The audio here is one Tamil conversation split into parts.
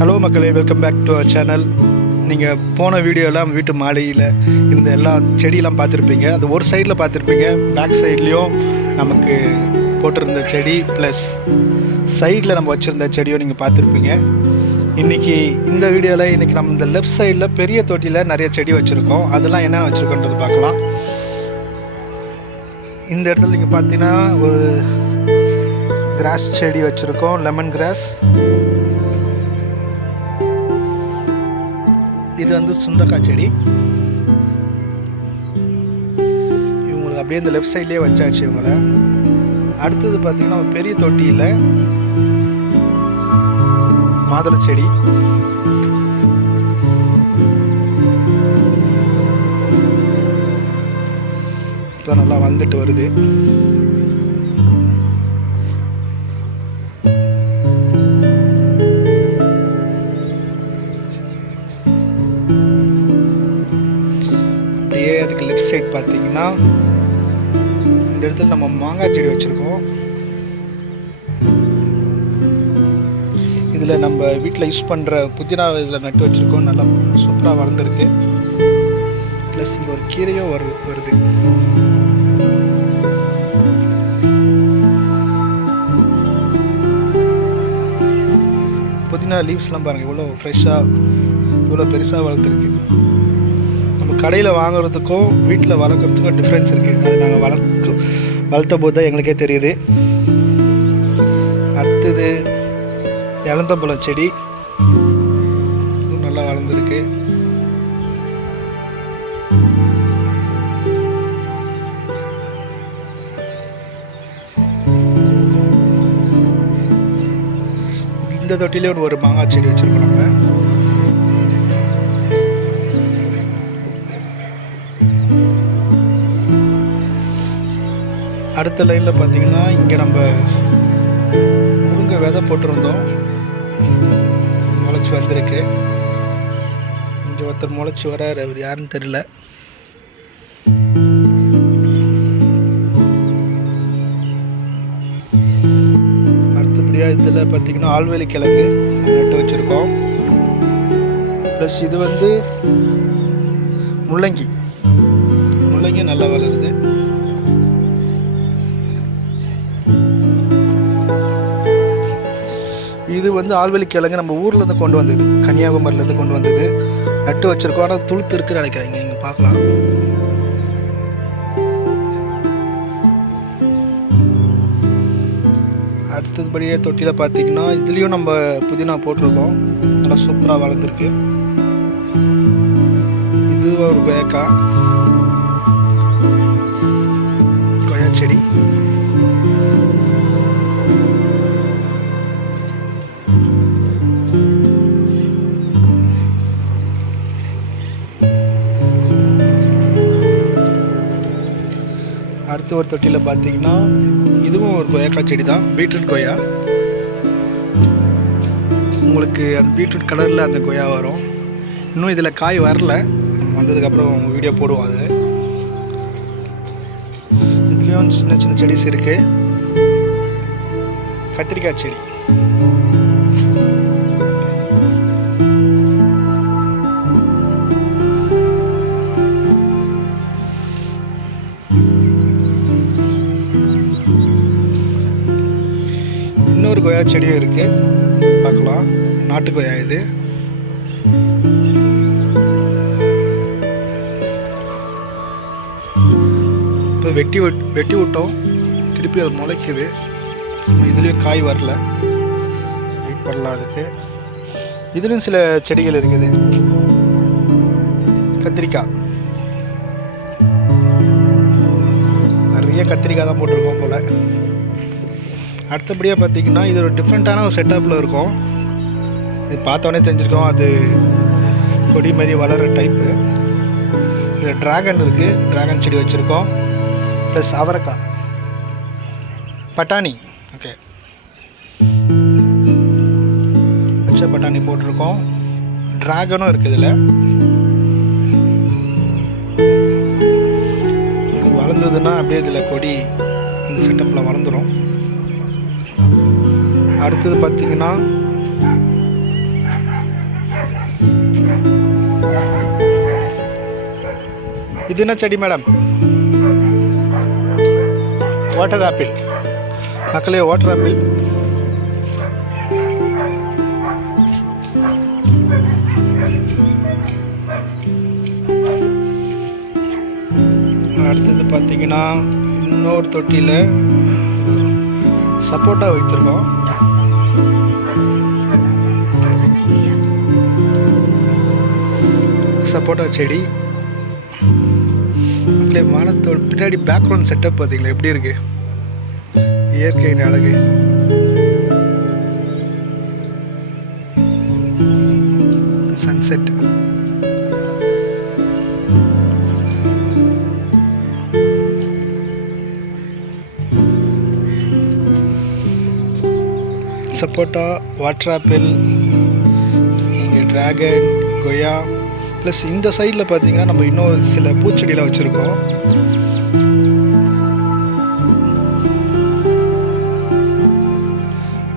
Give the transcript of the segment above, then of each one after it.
ஹலோ மக்களே, welcome back to our channel. நீங்கள் போன வீடியோலாம் வீட்டு மாடியில் இந்த எல்லா செடியெலாம் பார்த்துருப்பீங்க. அது ஒரு சைடில் பார்த்துருப்பீங்க, பேக் சைட்லேயும் நமக்கு போட்டிருந்த செடி ப்ளஸ் சைடில் நம்ம வச்சுருந்த செடியும் நீங்கள் பார்த்துருப்பீங்க. இன்றைக்கி இந்த வீடியோவில் நம்ம இந்த லெஃப்ட் சைடில் பெரிய தொட்டியில் நிறைய செடி வச்சுருக்கோம். அதெல்லாம் என்ன வச்சுருக்கோன்றது பார்க்கலாம். இந்த இடத்துல நீங்கள் பார்த்தீங்கன்னா ஒரு கிராஸ் செடி வச்சுருக்கோம், லெமன் கிராஸ். இது வந்து சுண்டக்காய் செடி. இவங்களுக்கு அப்படியே இந்த லெஃப்ட் சைட்லேயே வச்சாச்சு இவங்களை. அடுத்தது பார்த்தீங்கன்னா ஒரு பெரிய தொட்டியில் மாதுளை செடி. இப்போ நல்லா வளர்ந்துட்டு வருது. அதுக்கு லெஃப்ட் சைட் பார்த்தீங்கன்னா இந்த இடத்துல நம்ம மாங்காய் செடி வச்சுருக்கோம். இதில் நம்ம வீட்டில் யூஸ் பண்ணுற புதினா இதில் நட்டு வச்சுருக்கோம். நல்லா சூப்பராக வளர்ந்துருக்கு. ப்ளஸ் இங்கே ஒரு கீரையும் வருது. புதினா லீவ்ஸ்லாம் பாருங்கள், இவ்வளோ ஃப்ரெஷ்ஷாக இவ்வளோ பெருசாக வளர்ந்துருக்கு. கடையில் வாங்குறதுக்கும் வீட்டில் வளர்க்குறதுக்கும் டிஃப்ரென்ஸ் இருக்குது. அது நாங்கள் வளர்த்த போது தான் எங்களுக்கே தெரியுது. அடுத்தது இளந்தம்பழம் செடி நல்லா வளர்ந்துருக்கு. இந்த தொட்டிலே ஒரு மாங்காய் செடி வச்சுருக்கோம் நம்ம. அடுத்த லைனில் பார்த்தீங்கன்னா இங்கே நம்ம முருங்கை விதை போட்டிருந்தோம், முளைச்சி வந்திருக்கு. இங்கே ஒருத்தர் முளைச்சி வராரு, அவர் யாருன்னு தெரியல. அடுத்தபடியாக இதில் பார்த்தீங்கன்னா ஆழ்வேலி கிழங்கு நட்டு வச்சுருக்கோம். ப்ளஸ் இது வந்து முள்ளங்கி நல்லா வளருது. இது வந்து ஆழ்வேலி கிழங்கு நம்ம ஊர்லேருந்து கொண்டு வந்தது, கன்னியாகுமரியிலேருந்து கொண்டு வந்தது. நட்டு வச்சுருக்கோம். ஆனால் துளுத்து இருக்குன்னு நினைக்கிறேன். நீங்கள் பார்க்கலாம். அடுத்ததுபடியே தொட்டியில் பார்த்தீங்கன்னா இதுலேயும் நம்ம புதினா போட்டிருக்கோம். நல்லா சூப்பராக வளர்ந்துருக்கு. இது ஒரு கொய்யா செடி. அடுத்த ஒரு தொட்டியில் பார்த்தீங்கன்னா இதுவும் ஒரு கொய்யாக்காய் செடி தான், பீட்ரூட் கொய்யா. உங்களுக்கு அந்த பீட்ரூட் கலரில் அந்த கொய்யா வரும். இன்னும் இதில் காய் வரல, வந்ததுக்கப்புறம் வீடியோ போடுவோம். அது இதுலேயும் சின்ன சின்ன செடிஸ் இருக்குது. கத்திரிக்காய் செடி. இன்னொரு கொய்யா செடியும் இருக்கு, பார்க்கலாம். நாட்டு கொய்யா இது. இப்போ வெட்டி விட்டோம், திருப்பி அது முளைக்குது. இதுலேயும் காய் வரல, வெயிட் பண்ணலாம் அதுக்கு. இதுலேயும் சில செடிகள் இருக்குது. கத்திரிக்காய், நிறைய கத்திரிக்காய் தான் போட்டிருக்கோம் போல். அடுத்தபடியாக பார்த்தீங்கன்னா இது ஒரு டிஃப்ரெண்ட்டான ஒரு செட்டப்பில் இருக்கும். இது பார்த்தோன்னே தெரிஞ்சிருக்கோம், அது கொடி மாதிரி வளர்கிற டைப்பு. இதில் ட்ராகன் இருக்குது, ட்ராகன் செடி வச்சுருக்கோம். ப்ளஸ் அவரைக்காய், பட்டாணி. ஓகே, பச்சை பட்டாணி போட்டிருக்கோம். ட்ராகனும் இருக்குது இதில். இது வளர்ந்ததுன்னா அப்படியே இதில் கொடி இந்த செட்டப்பில் வளர்ந்துடும். அடுத்தது பார்த்திங்கன்னா இது என்ன செடி மேடம்? Water apple. மக்களே, வாட்டர் ஆப்பிள். அடுத்தது பார்த்தீங்கன்னா இன்னொரு தொட்டியில் சப்போட்டா வைத்திருக்கோம். சப்போட்டா செடி. மக்களே, வானத்தோட பின்னாடி பேக்ரவுண்ட் செட்டப் பார்த்தீங்களா எப்படி இருக்கு? இயற்கையின் அழகு. சன்செட். சப்போட்டா, வாட்டர் ஆப்பிள், இங்கே ட்ராகன், கொய்யா, ப்ளஸ் இந்த சைடில் பார்த்தீங்கன்னா நம்ம இன்னும் சில பூச்செடியெலாம் வச்சுருக்கோம்.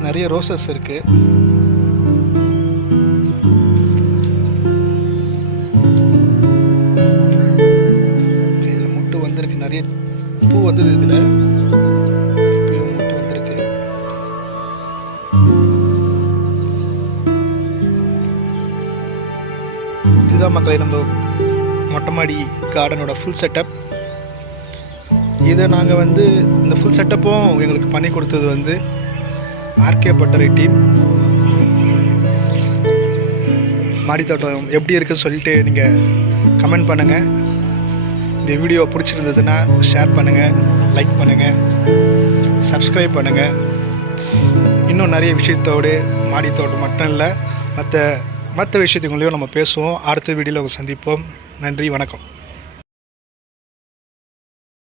நிறைய ரோசஸ் இருக்குது. இதில் முட்டு வந்திருக்கு, நிறைய பூ வந்தது. இதில் முட்டு வந்திருக்கு. இதுதான் மக்களை நம்ம மொட்டை மாடி கார்டனோட ஃபுல் செட்டப். இதை நாங்கள் இந்த ஃபுல் செட்டப்பும் எங்களுக்கு பண்ணி கொடுத்தது ஆர்கே பட்டறை டீம். மாடித்தோட்டம் எப்படி இருக்குன்னு சொல்லிட்டு நீங்கள் கமெண்ட் பண்ணுங்கள். இந்த வீடியோ பிடிச்சிருந்ததுன்னா ஷேர் பண்ணுங்கள், லைக் பண்ணுங்கள், சப்ஸ்கிரைப் பண்ணுங்கள். இன்னும் நிறைய விஷயத்தோடு மாடித்தோட்டம் மட்டும் இல்லை, மற்ற விஷயத்துங்களையும் நம்ம பேசுவோம். அடுத்த வீடியோவில் சந்திப்போம். நன்றி, வணக்கம்.